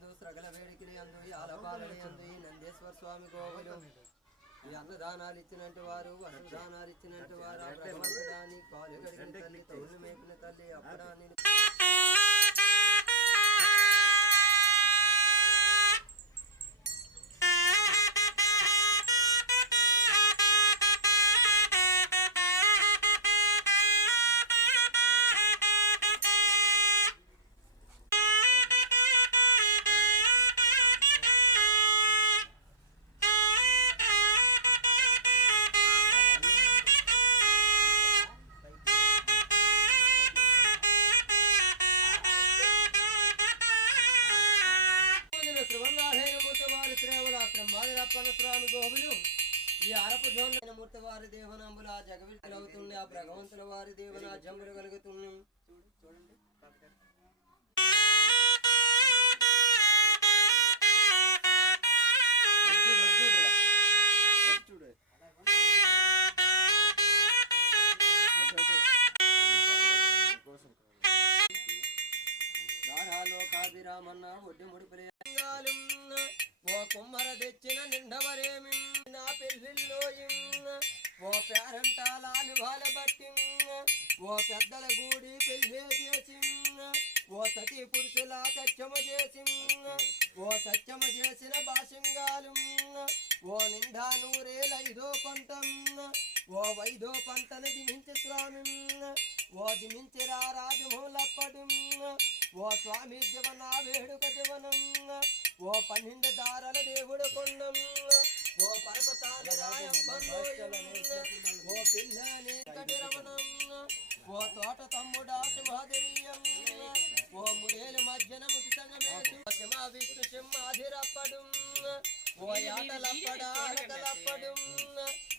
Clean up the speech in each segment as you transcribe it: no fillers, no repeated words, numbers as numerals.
అందు సగల వేడికిని అందు ఆలపాలని అందు ఈ నందేశ్వర స్వామి గోవులు ఈ అన్నదానాలు ఇచ్చినట్టు వారు వసుదానాలు ఇచ్చినట్టు వారు భగవంతుడాన్ని కాలు గడిగిన తల్లి తోలు మేపిన తల్లి అప్పడాన్ని స్వామి గోవులు ఈ ఆరపు జోన్ల మూర్తి వారి దేవనాంబులు ఆ జగవిడుతుంది ఆ భగవంతుల వారి దేవన జంబులు కలుగుతున్నాం చూడండి లోకాభిరామన్న ఒడ్డి ముడిపలే ఓ కుమ్మర తెచ్చిన నిండవరేమి నా పెళ్ళిల్లో ఓ పేరంటాలాలు వాళ్ళ బట్టి ఓ పెద్దల గూడి పెళ్ళే చేసి ఓ సతీ పురుషుల సత్యమ చేసి ఓ సత్యమ చేసిన భాషంగాలు ఓ నిండా నూరేలైదో పంటం ఓ వైదో పంటను దిమించి స్వామి ఓ దిమించి రారాజములప్పడు ఓ స్వామి దివన వేడుక దివనం ఓ 12 దారాల దేవుడు కొండం ఓ పర్వతాలు ఓ పిల్లని కటిరమణం ఓ తోట తమ్ముడా సింహదిరియం ఓ ముడేలు మధ్యన ముది సంగమేసి సింహ విష్ణు సింహాధిరప్పడు ఓ యాటలప్పడా అలకలప్పడు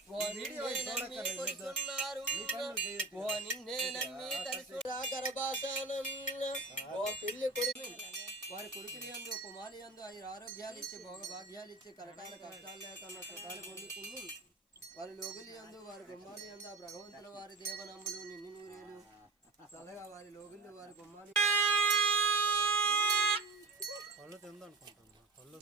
ఓ నిన్నే నమ్మి కొలుస్తున్నారు ఓ నిన్నే నమ్మి తలుసురా గర్భాసనం ఓ పిల్లి కొడుకు వారి కొడుకులు యందు కుమారి యందు ఆయన ఆరోగ్యాలు ఇచ్చి భోగభాగ్యాలు ఇచ్చి కరకాల కష్టాలు లేకుండా సుఖాలు పొందుకుని వారి లోగులు యందు వారి గుమ్మాలు యందు ఆ భగవంతుల వారి దేవనంబులు నిన్ను నూరేలు చల్లగా వారి లోగుళ్ళు వారి గుమ్మాలు పళ్ళు తిందనుకుంటున్నా పళ్ళు